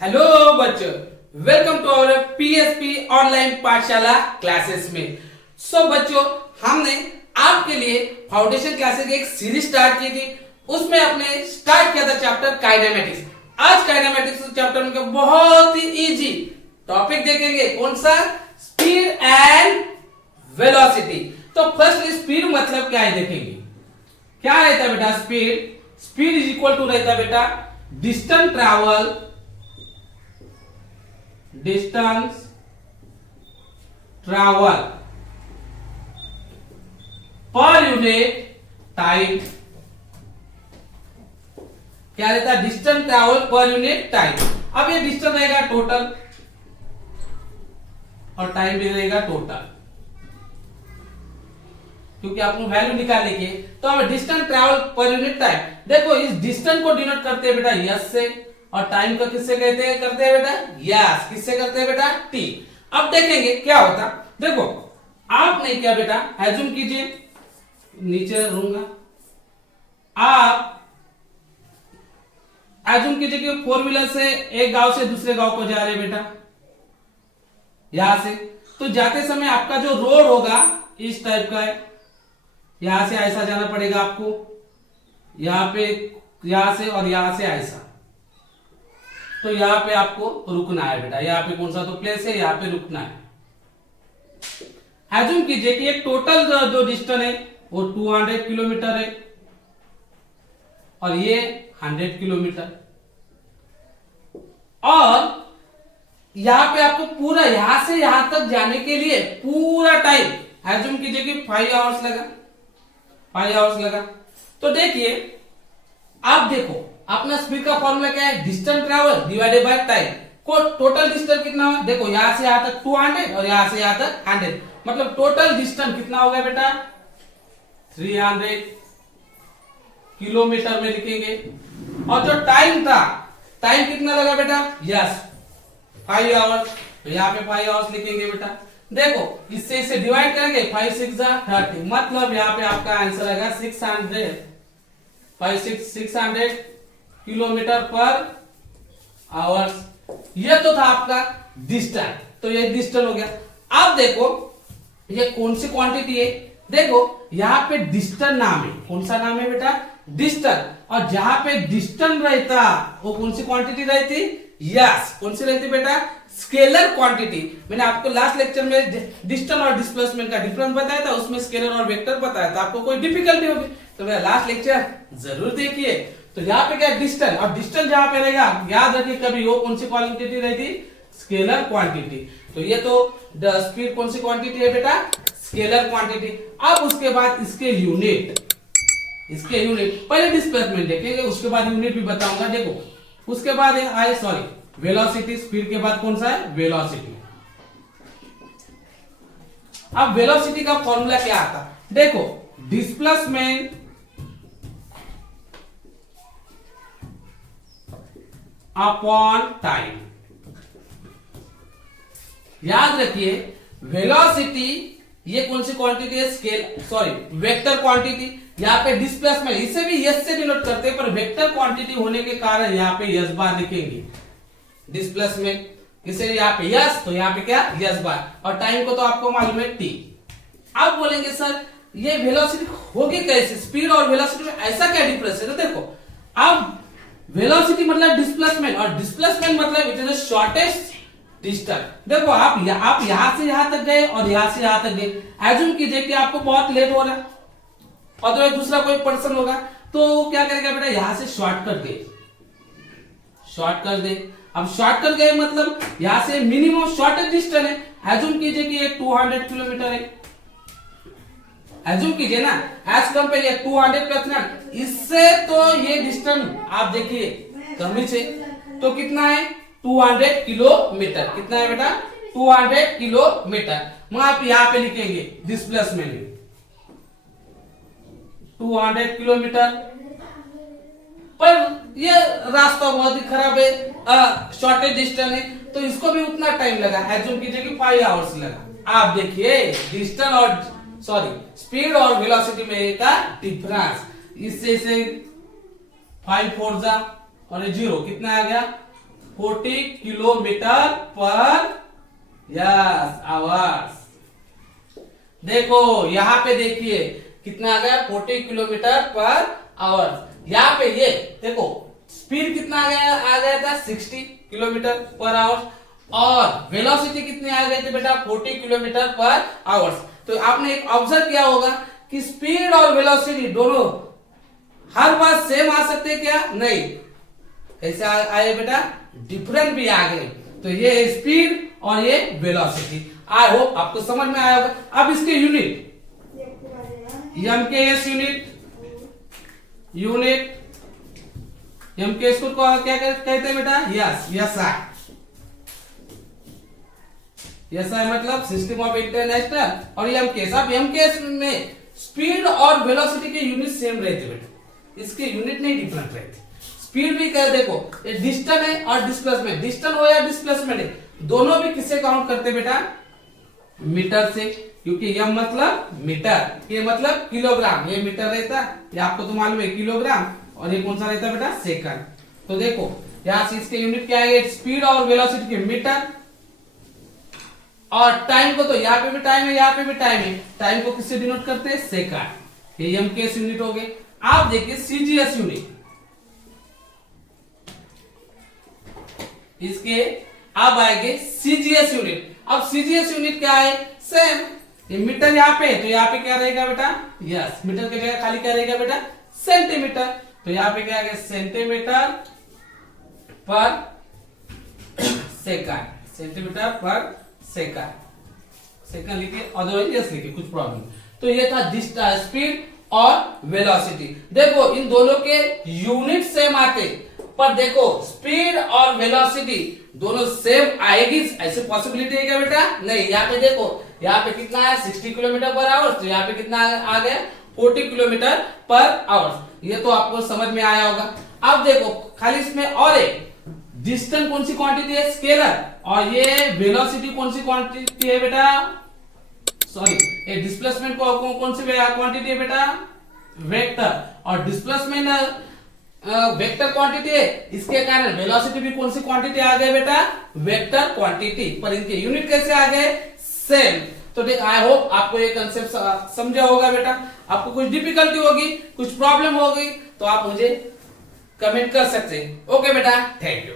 Hello बच्चों, welcome to our PSP online पाठशाला classes में। बच्चों, हमने आपके लिए फाउंडेशन क्लासेस की एक सीरीज स्टार्ट की थी। उसमें अपने स्टार्ट किया था चैप्टर काइनेमेटिक्स। आज काइनेमेटिक्स चैप्टर में बहुत ही इजी टॉपिक देखेंगे। कौन सा? Speed and velocity. तो फर्स्ट स्पीड मतलब क्या है देखेंगे। क्या रहता है बेटा? स्पीड इज इक्वल टू रहता है बेटा distance travel per unit time. क्या रहता है? Distance travel per unit time. अब ये डिस्टेंस रहेगा टोटल और टाइम भी रहेगा टोटल, क्योंकि आपको वैल्यू निकालने की। तो हमें distance travel per unit time, देखो इस डिस्टेंस को डिनोट करते हैं बेटा यस से, और टाइम को किससे करते हैं बेटा? यस। किससे करते हैं बेटा? टी। अब देखेंगे क्या होता। देखो आपने क्या बेटा, एज्यूम कीजिए, नीचे रहूंगा। आप एज्यूम कीजिए कि फोर व्हीलर से एक गांव से दूसरे गांव को जा रहे हैं बेटा, यहां से। तो जाते समय आपका जो रोड होगा इस टाइप का है, यहां से ऐसा जाना पड़ेगा आपको, यहां पे, यहां से और यहां से ऐसा। तो यहां पे आपको रुकना है बेटा। यहां पे कौन सा तो प्लेस है, यहां पे रुकना है। एज्यूम कीजिए कि एक टोटल जो डिस्टेंस है वो 200 किलोमीटर है और ये 100 किलोमीटर। और यहां पे आपको पूरा यहां से यहां तक जाने के लिए पूरा टाइम एज्यूम कीजिए कि 5 आवर्स लगा, 5 आवर्स लगा। तो देखिए, आप देखो अपना स्पीड का फॉर्मूला क्या है? Distance travel divided by time. को टोटल डिस्टेंस कितना हुआ? देखो यहां से यहां तक 200 और यहां से यहां तक 100, मतलब टोटल डिस्टेंस कितना हो गया बेटा? 300 किलोमीटर में लिखेंगे। और जो टाइम था, टाइम कितना लगा बेटा? Yes 5 hours. तो यहाँ पे 5 आवर्स लिखेंगे बेटा। देखो इससे इसे डिवाइड करेंगे, 5 6 30, मतलब यहाँ पे आपका आंसर आएगा 600 किलोमीटर पर आवर्स। ये तो था आपका डिस्टेंस। तो ये डिस्टेंस हो गया। अब देखो ये कौन सी क्वांटिटी है? देखो यहाँ पे डिस्टेंस नाम है। कौन सा नाम है बेटा? डिस्टेंस। और जहां पे डिस्टेंस रहता वो कौन सी क्वांटिटी रहती? यस। कौन सी रहती बेटा? Scalar quantity. मैंने आपको लास्ट लेक्चर में डिस्टेंस और डिस्प्लेसमेंट का डिफरेंस बताया था, उसमें स्केलर और वेक्टर बताया था। आपको कोई डिफिकल्टी होगी तो मेरा लास्ट लेक्चर जरूर देखिए। तो यहाँ पे क्या डिस्टेंस, और डिस्टेंस जहां पे रहेगा याद रखिए कभी वो कौन सी क्वांटिटी रहती? Scalar quantity. तो ये तो स्पीड कौन सी क्वांटिटी है बेटा? Scalar quantity. अब उसके बाद इसके यूनिट पहले डिस्प्लेसमेंट देखेंगे, उसके बाद यूनिट भी बताऊंगा। देखो उसके बाद आए वेलोसिटी। स्पीड के बाद कौन सा है? वेलोसिटी। अब वेलोसिटी का फॉर्मूला क्या आता? देखो डिस्प्लेसमेंट अपॉन टाइम। याद रखिए वेलोसिटी ये कौन सी क्वांटिटी है? Vector quantity. यहाँ पे डिस्प्लेसमेंट इसे भी यस से डिनोट करते हैं, पर वेक्टर क्वांटिटी होने के कारण यहाँ पे यस बार लिखेंगे। डिस्प्लेसमेंट इसे यहाँ पे यस, तो यहाँ पे क्या? यस बार। और टाइम को तो आपको मालूम है टी। अब बोलेंगे सर ये वेलोसिटी होगी कैसे? स्पीड और वेलोसिटी में ऐसा क्या डिफरेंस है? तो देखो अब वेलोसिटी मतलब डिस्प्लेसमेंट, और डिस्प्लेसमेंट मतलब it is the shortest distance. देखो आप यहां से यहां तक गए और यहां से यहां तक गए। एज्यूम कीजिए कि आपको बहुत लेट हो रहा है और तो दूसरा कोई पर्सन होगा, तो क्या करेगा बेटा? यहां से शॉर्टकट दे। अब शॉर्टकट गए मतलब यहां से मिनिमम शॉर्टेज डिस्टेंस है। एज्यूम कीजिए कि ये 200 किलोमीटर है। एज्यूम कीजिए ना, एज कंपेयर ये 200 प्लस ना, इससे तो ये डिस्टेंस आप देखिए कम से तो कितना है? 200 किलोमीटर। कितना है बेटा? 200 किलोमीटर। मैं आप यहां पे लिखेंगे डिस्प्लेसमेंट 200 किलोमीटर। पर ये रास्ता बहुत ही खराब है, शॉर्टेज डिस्टेंस है, तो इसको भी उतना टाइम लगा। एज्यूम कीजिए कि 5 आवर्स लगा। आप देखिए डिस्टेंस और स्पीड और वेलोसिटी में का डिफरेंस। इससे 5 4 जा और 0 कितना आ गया 40 किलोमीटर पर यस आवर्स। देखो यहाँ पे देखिए कितना आ गया 40 किलोमीटर पर आवर। यहाँ पे ये देखो स्पीड कितना आ गया था 60 किलोमीटर पर आवर और वेलोसिटी कितनी आ गई थी बेटा 40 किलोमीटर पर आवर्स। तो आपने एक ऑब्जर्व किया होगा कि स्पीड और वेलोसिटी दोनों हर बार सेम आ सकते क्या? नहीं, कैसे आए बेटा? डिफरेंट भी आ गए। तो ये स्पीड और ये वेलोसिटी। आई होप आपको समझ में आया होगा। अब इसके यूनिट एमकेएस यूनिट एमकेएस को क्या कहते हैं बेटा? Yes SI. एसआई मतलब सिस्टम ऑफ इंटरनेशनल और एमकेएस। अब एमकेएस में स्पीड और वेलोसिटी के यूनिट सेम रहते बेटा, इसके यूनिट नहीं डिफरेंट रहते। स्पीड भी कह देखो ये डिस्टेंस है और डिस्प्लेसमेंट, डिस्टेंस हो या डिस्प्लेसमेंट है, दोनों भी किससे काउंट करते बेटा? मीटर से, क्योंकि यम मतलब मीटर, ये मतलब किलोग्राम, ये मीटर रहता है, ये आपको तो मालूम है किलोग्राम, और ये कौन सा रहता है बेटा? सेकंड। तो देखो यहाँ से इसके यूनिट क्या है? स्पीड और वेलोसिटी के मीटर, और टाइम को तो यहाँ पे भी टाइम है, यहाँ पे भी टाइम है, टाइम को किससे डिनोट करते हैं? सेकंड। ये एमकेएस यूनिट हो गए। आप देखिए सीजीएस यूनिट, इसके अब आएंगे सीजीएस यूनिट। अब सीजीएस यूनिट क्या है? सेम, ये मीटर यहाँ पे, तो यहाँ पे क्या रहेगा बेटा? यस, मीटर की जगह खाली क्या रहेगा बेटा? सेंटीमीटर। तो यहाँ पे क्या आएगा? सेंटीमीटर पर सेकंड, सेंटीमीटर पर सेकंड लिखिए, अदरवाइज यस लिखिए, कुछ प्रॉब्लम। तो ये था स्पीड और वेलोसिटी। देखो इन दोनों के यूनिट सेम आते, पर देखो स्पीड और वेलोसिटी दोनों सेम आएगी ऐसी पॉसिबिलिटी है क्या बेटा? नहीं। यहाँ पे देखो, यहाँ पे कितना है 60 किलोमीटर पर आवर, तो यहाँ पे कितना आ गया 40 किलोमीटर पर आवर। ये तो आपको समझ में आया होगा। अब देखो खाली इसमें और एक डिस्टेंस कौन सी क्वांटिटी है? स्केलर। और ये वेलोसिटी कौन सी क्वांटिटी है बेटा? सॉरी, ये डिस्प्लेसमेंट कौन सी क्वांटिटी है बेटा? वेक्टर। और डिस्प्लेसमेंट वेक्टर क्वांटिटी है, इसके कारण वेलोसिटी भी कौन सी क्वांटिटी आ गई बेटा? Vector quantity. पर इनके यूनिट कैसे आ गए? सेम। तो देख आई होप आपको ये कंसेप्ट समझा होगा बेटा। आपको कुछ डिफिकल्टी होगी, कुछ प्रॉब्लम होगी, तो आप मुझे कमेंट कर सकते हैं। ओके बेटा, थैंक यू।